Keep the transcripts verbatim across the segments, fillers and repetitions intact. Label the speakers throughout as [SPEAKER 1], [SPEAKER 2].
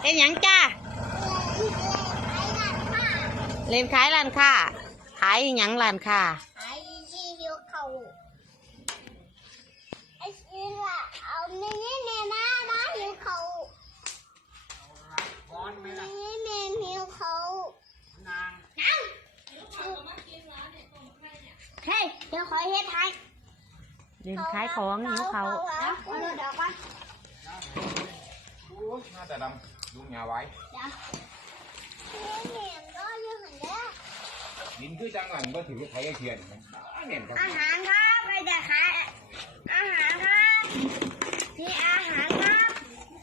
[SPEAKER 1] เป็นหยังจ้าเล่นขายร้านค้าขายหยังร้านค้า
[SPEAKER 2] ขายที่เดียวเขาไอ้ซื้อละเอาเนื้อเนื้อหน้ามาเดียวเขาเนื้อเนื้อเดียวเขานางเฮ้ยเดี๋ยวขอเฮ็ดให้
[SPEAKER 1] เล่นขายของหิวเขา
[SPEAKER 2] เอาเดี๋ยวก่อน
[SPEAKER 3] น่าจะดำลุงยาไว้ดินคือจังหวัดก็ถือไทยเทียน
[SPEAKER 2] อาหารครับใครจะขายอาหารครับมีอาหารครับ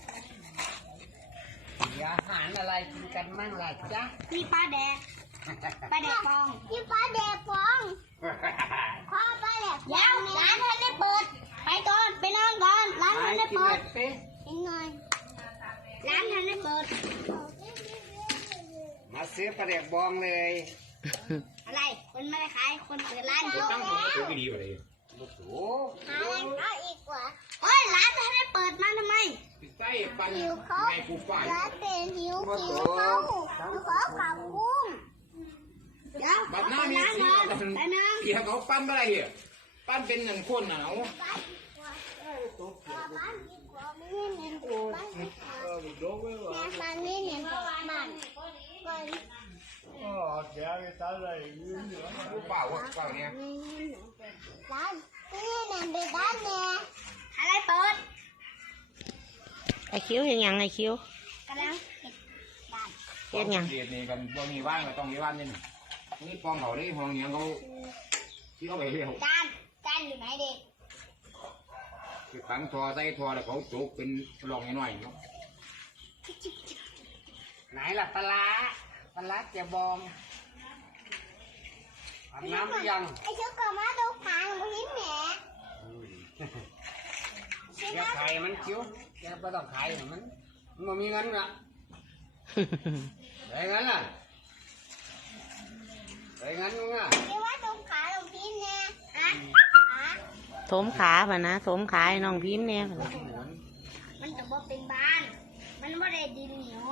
[SPEAKER 4] มีอาหารอะไรกินกันมั่งล่ะจ๊ะ
[SPEAKER 2] มีปลาแดกปลาแดกฟองมีปลาแดกฟองพ่อปลาแดกเดี๋ยวร้านท่านได้เปิดไปก่อนไปนอนก่อนร้านท่านได้เปิดไปนอนร้านท่านได้เปิด
[SPEAKER 4] มาซื้อปลาแดกบองเลย
[SPEAKER 2] อะไรคนไม่ได้ขายคนเปิดร้านอยู่
[SPEAKER 3] ตั้งหัวตัวไม่ดีกว่าเลย
[SPEAKER 4] โอ้โห
[SPEAKER 2] หาร้านเอาอีกกว่าเฮ้ยร้านท่านได้เปิดมาทำไม
[SPEAKER 3] ใต้ปันไงกูฝ่าย
[SPEAKER 2] ร้านเป็นหิวหิวเขาเขาขับกุ้งเดี๋ยว
[SPEAKER 3] บัดหน้ามีสีเกี่ยวกับปั้นอะไรเหรอปั้นเป็นหนึ่งคนหนาว
[SPEAKER 2] บ้านนี่เนี่ยบ้าน
[SPEAKER 3] อ๋อแกไปตั้งอะไรยืนอยู่แล้วเปล่าวะเปล่าเนี่ย
[SPEAKER 2] ร้านนี่เนี่ยเป็นร้านเนี่ยอะไรเปิด
[SPEAKER 1] ไอคิ้วยังยังไอคิ้ว
[SPEAKER 2] กำลัง
[SPEAKER 1] เฮ็ดยัง
[SPEAKER 3] เด็ดนี่กันบ่มีบ้านก็ต้องมีบ้านนี่นี่ปองเขาได้ห้องเงี้ยเขาที่เขาไปเรียก
[SPEAKER 2] จานจานอยู่ไหนเด็ก
[SPEAKER 3] คือขังทอใส่ทอแล้วเขาจุกเป็นลองน้อยๆเนาะ
[SPEAKER 4] ไหนล่ะปลาปลาเจียบองอาบน้ำหรือยัง
[SPEAKER 2] ไอ้ชุกกับมาดูขางมันหิ้มแหน
[SPEAKER 4] เดี๋ยวไข่มันคิ้วแกไม่ต้องไข่มันมันมีเงินอ่ะได้เงินอ่ะได้เงินมึงอ่ะ
[SPEAKER 2] เดี๋ยวว่าตรงขาตรงพิมพ์เนี่ยฮะขา
[SPEAKER 1] ถมขาป่ะนะถมขาน้องพิมพ์เนี่ย
[SPEAKER 2] มันจะบ่เป็นบ้านมันไม่ได้ดินเหนีย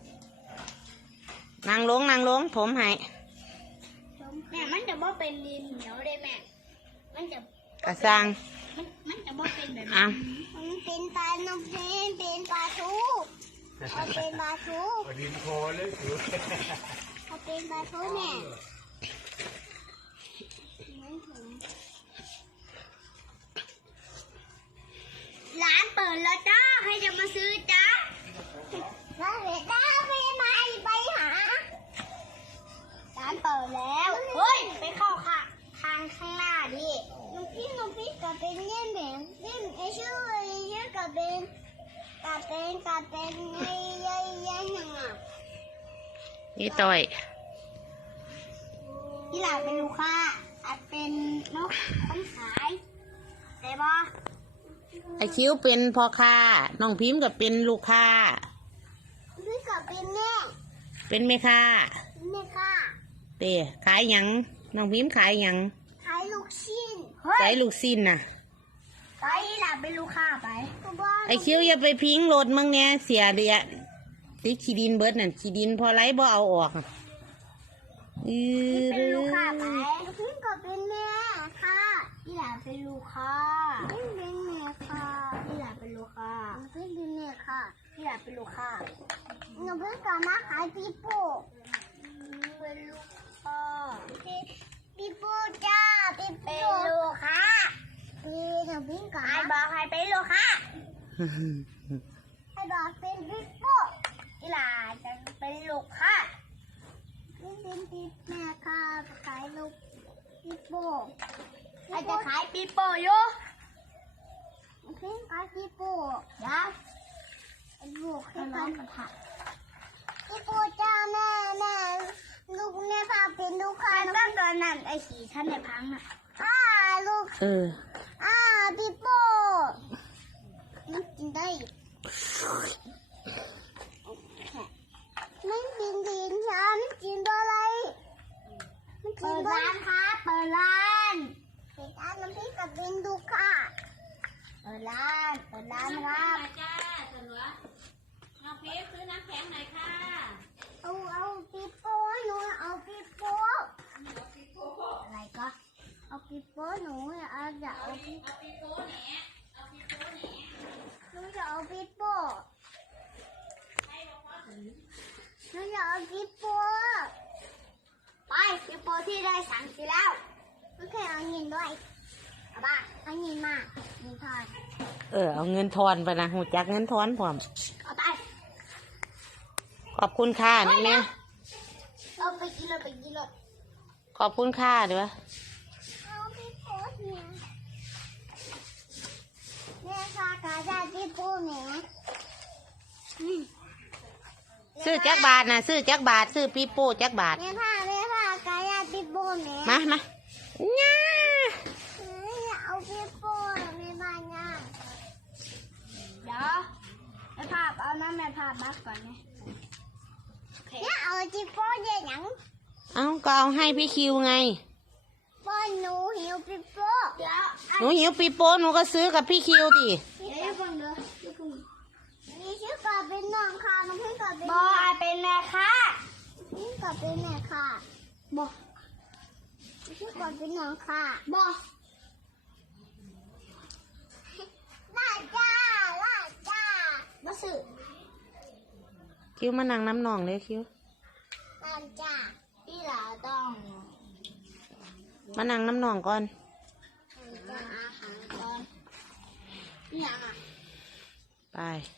[SPEAKER 1] วนางลงนางลงถมให้
[SPEAKER 2] แม่มันจะบ่เป็นดินเหนียวได้แม่มันจะ
[SPEAKER 1] กระซัง
[SPEAKER 2] มันมันจะบ่เป็นแบบนี้มันเป็นปลาน้ำเพนเป็นปลาทูเขาเป็นปลาทู
[SPEAKER 3] ดินโคเลยสิ
[SPEAKER 2] เขาเป็นปลาทูแม่ร้านเปิดแล้วจ้าใครจะมาซื้อจ้าร้านเปิดจ้าไปมาไปหาร้านเปิดแล้วเฮ้ยไปเข้าค่ะทางข้างหน้าดิน้องพี่น้องพี่กับเป็นเล่นแบบเล่นไอชื่อไอชื่อกับเป็นกับเป็นกับเป็นไอไอไอยังอ่ะ
[SPEAKER 1] นี่ต่อย
[SPEAKER 2] ที่หลังเป็นลูกค้าอาจเป็นนกคนขายได้ปะ
[SPEAKER 1] ไอคิ้วเป็นพ่อค้าน้องพิมพ์กับเป็นลูกค้า
[SPEAKER 2] พี่กับเป็นแม่
[SPEAKER 1] เป็นแม่ค้า
[SPEAKER 2] แม่ค้า
[SPEAKER 1] เต้ขายหยังน้องพิมพ์ขายหยัง
[SPEAKER 2] ขายลูกชิ้น
[SPEAKER 1] ขายลูกชิ้นน่ะ
[SPEAKER 2] ไปหลับเป็นลูกค้าไป
[SPEAKER 1] ไอคิ้วอย่าไปพิงรถมึงเนี่ยเสียเดียติดขี้ดินเบิดนั่นขี้ดินพอไรบ่เอาออก
[SPEAKER 2] อือเป็นลูกค้าไปพิมกับเป็นแม่ค่ะพี่หลานเป็นลูกค้าพิมเป็นแม่ค่ะพี่หลานเป็นลูกค้าพิมเป็นแม่ค่ะพี่หลานเป็นลูกค้าหนูเพิ่งกลับมาขายปีโป้เป็นลูกค้าปีโป้จ้าปีโป้เป็นลูกค้าพี่หนูเพิ่งกลับมาบอกใครเป็นลูกค้าให้บอกเป็นปีโป้พี่หลานจะเป็นลูกค้าเป็นปีแม่ค่ะขายลูกปีโป้อาจจะขายปีโป้อยู่เพิ่งขายปีโป้นะลูกให้กันปีโป้จ้าแม่แม่ลูกแม่พาเป็นลูกค้าตั้งตอนนั้นไอ้สีท่านในพังอ่ะอ้าลูก
[SPEAKER 1] เออ
[SPEAKER 2] อ้าปีโป้มันกินได้มันกินดินช้ามันกินตัวอะไรเปิดร้านค่ะเปิดร้านเปิดร้านน้ำพริกกับเป็นดูค่ะเปิดร้านเปิดร้านครับ
[SPEAKER 1] เอาเพชรซื้อน้ำแข็งหน่อยค่ะ
[SPEAKER 2] เอาเอาปีโป้หนูเอาปีโป้อะไรก็เอาปีโป้หนูเอาจะเอาปี
[SPEAKER 1] เอาปีโป้แหนเอาปีโป้แหน
[SPEAKER 2] หนูจะเอาปีโป้หนูจะเอาปีโป้ไปปีโป้ที่ได้สั่งสิแล้วโอเคเอาเงินด้วยเอาบ้าเอาเงินมาเงินทอน
[SPEAKER 1] เออเอาเงินทอนไปนะหูจักเงินทอนพร้อม
[SPEAKER 2] เอาไป
[SPEAKER 1] ขอบคุณค่ะนี่แม่
[SPEAKER 2] เอาไปกินเลยไปกินเลย
[SPEAKER 1] ขอบคุณค่ะเดี๋ยว
[SPEAKER 2] เอาปีโป้เนี่ยแม่ค่ะกาได้ปีโป้แหม่อืม
[SPEAKER 1] ซื้อจักบาทนะซื้อจักบาทซื้อปีโป้จักบาท
[SPEAKER 2] แม่ค่ะแม่ค่ะกายาปิโป้แม่
[SPEAKER 1] มามาง่า
[SPEAKER 2] แม่เอาปิโป้แม่บ้านย่างเดี๋ยวแม่ภาพเอาน้ำแม่ภาพบักก่อนนะแม่เอาปิโป้เยอะหยัง
[SPEAKER 1] เอาก็เอาให้พี่คิวไง
[SPEAKER 2] ป้อนหนูหิวปิโป้เดี๋ยว
[SPEAKER 1] หนูหิวปีโป้หนูก็ซื้อกับพี่คิวดิ
[SPEAKER 2] เดี๋ยวฟังเด้อนี่ชื่อก่อนเป็นน้องค่ะน้องพี่ก่อนเป็นบอเป็นแม่ค่ะพี่ก่อนเป็นแม่ค่ะบอชื่อก่อนเป็นน้องค่ะบอลาจ้าลาจ้ามาสื่อ
[SPEAKER 1] คิวมานั่งน้ำหนองเลยคิว
[SPEAKER 2] ลาจ้าพี่หลาต้อง
[SPEAKER 1] มานั่งน้ำหนองก่อน
[SPEAKER 2] จะอาหารก่อนนี่ยังอ่ะ
[SPEAKER 1] ไป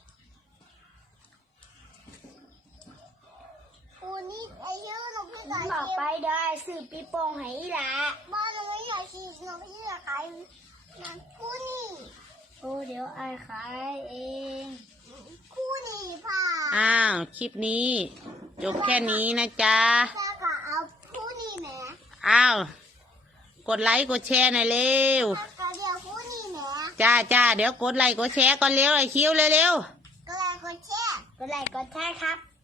[SPEAKER 2] กูนี่ไอ้ชื่อหนูพี่ก่อนบอกไปได้สื่อปีโป้งให้หลาบ้านหนูไม่อยากซื้อหนูพี่อยากขายนั่นคู่นี่โอ้เดี๋ยวไอ้ขายเองคู่นี่ค่ะ
[SPEAKER 1] อ้าวคลิปนี้จบแค่นี้นะจ๊ะ
[SPEAKER 2] แล้วก็เอาคู่นี่แหม
[SPEAKER 1] อ้าวกดไลค์กดแชร์หน่อยเร็ว
[SPEAKER 2] แล้วก็เดี๋ยวคู่นี่แหม
[SPEAKER 1] จ้าจ้าเดี๋ยวกดไลค์กดแชร์ก่อนเร็วไอ้คิวเร็วๆ
[SPEAKER 2] ก็เลยกดแชร์ก็เลยกดแชร์ครับ